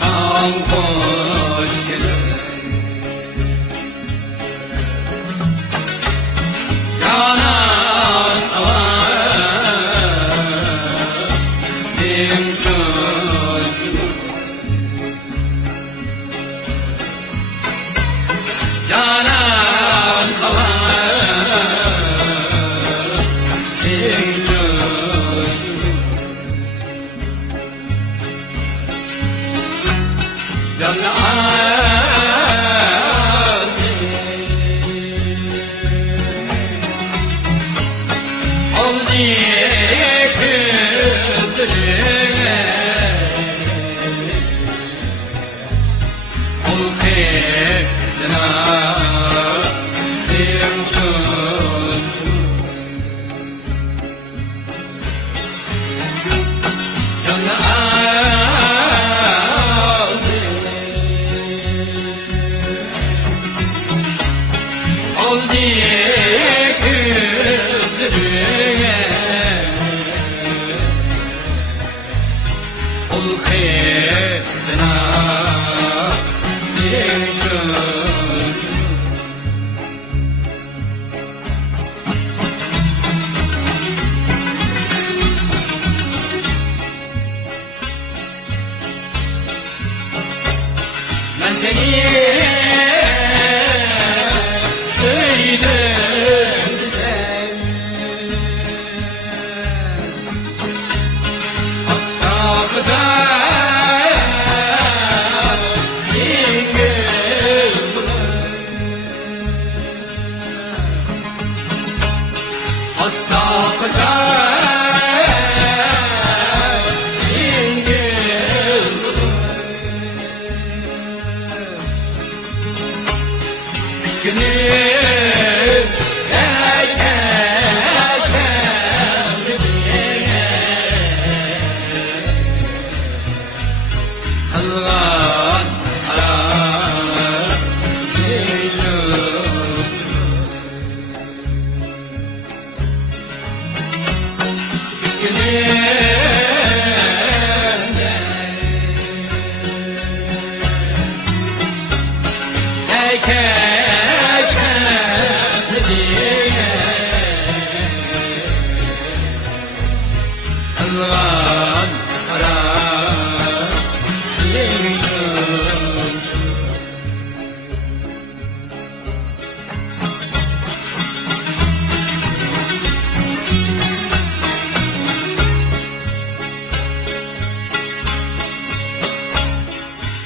Sağ hoş gelir Canan ağabeyim çocuğum Canan ağabeyim çocuğum Canlı ol diye küldürüye ol kıyına dim çocuğum Canlı ol diye küldürüye ol kıyına dim çocuğum Ben seni söyledim sen Ashabda ingil Ashabda ingil Günüm Allah'ın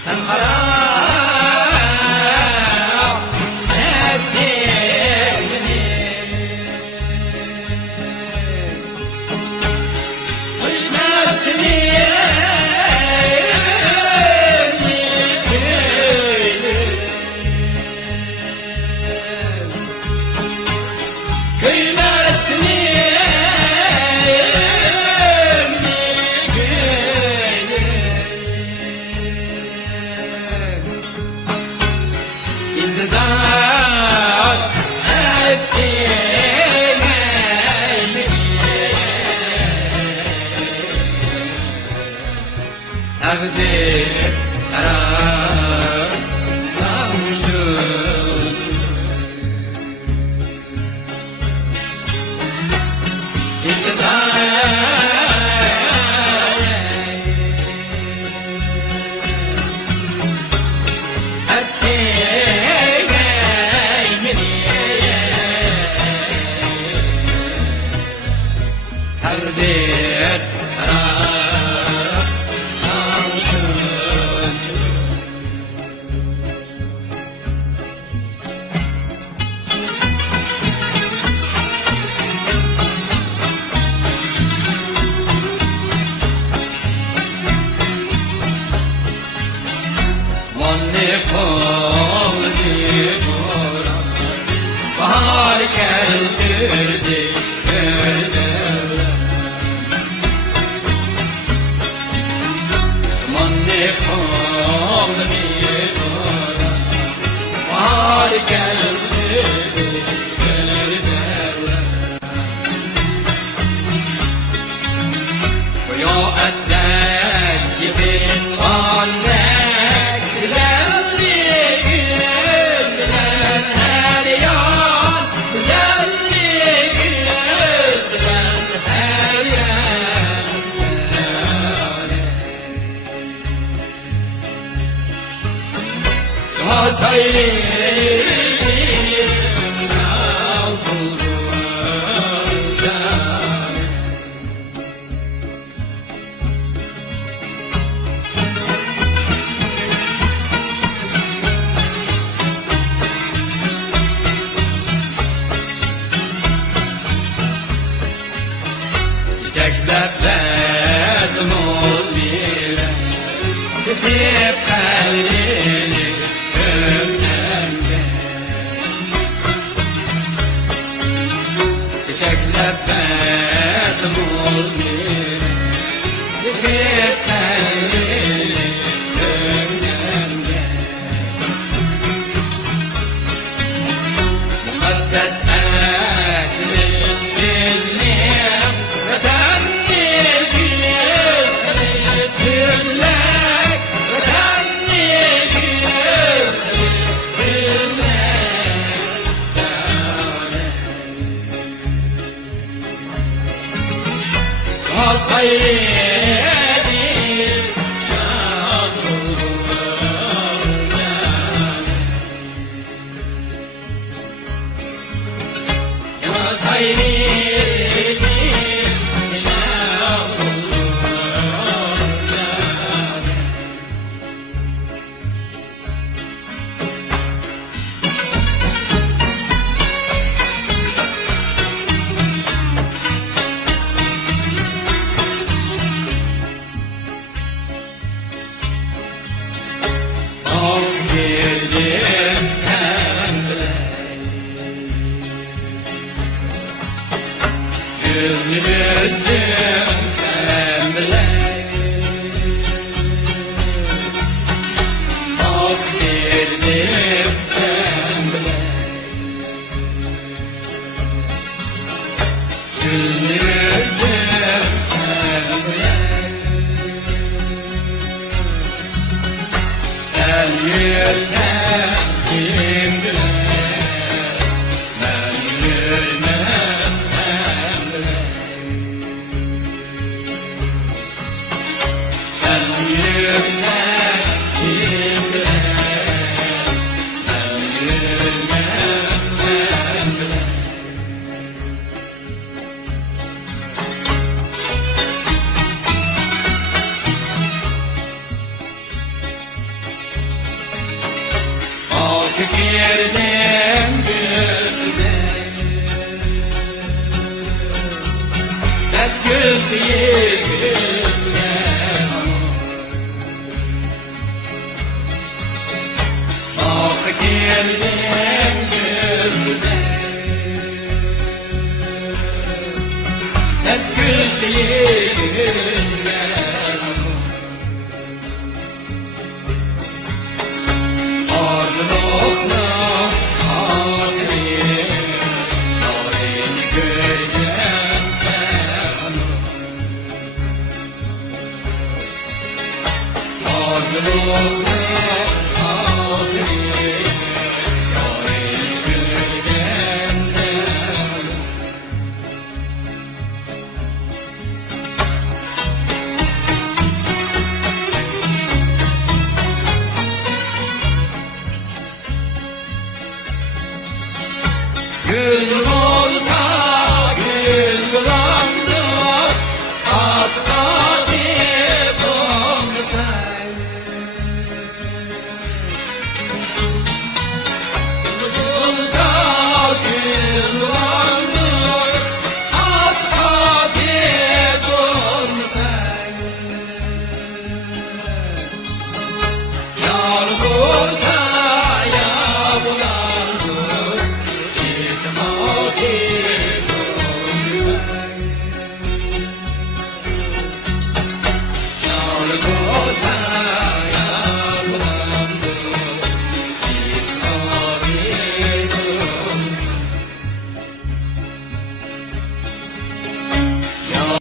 Sen harap ettin beni Duymazsın diye Kıymazsın diye İntizar ettin beni Takdir aramışım İntizar Takdir aramışım Manne kol diyor Bahar geldirdi Manne kol diyor Bahar geldirdi Ya etler Çiçekler verdim ol bire, hep kalbini ömrümde. Çiçekler verdim ol bire, hep kalbini ömrümde. Mukaddes ehliz bizlim, vatan bilgiler, bizler, vatan bilgiler, bizler. Olsaydı şad olurdu. Olsaydı şad olurdu. Al girdim sen bile, gönlümüzdüm sen bile. Al girdim sen bile, gönlümüzdüm sen bile. Sen yürsen kim bilir, ben yürümem ben bilir. Sen yürsen kim bilir, ben yürümem ben bilir. Altı girdim güzel, hep gülsün güller. Altı girdim güzel, hep gülsün güller. Arzulukla hatiri, tarihini göreceğim ben. Arzulukla hatiri, tarihini göreceğim ben. Gül olsa gül bulandı, at adip olsa. Gül olsa gül bulandı, at adip olsa. Yar olsa ya bulandı, Yar olsa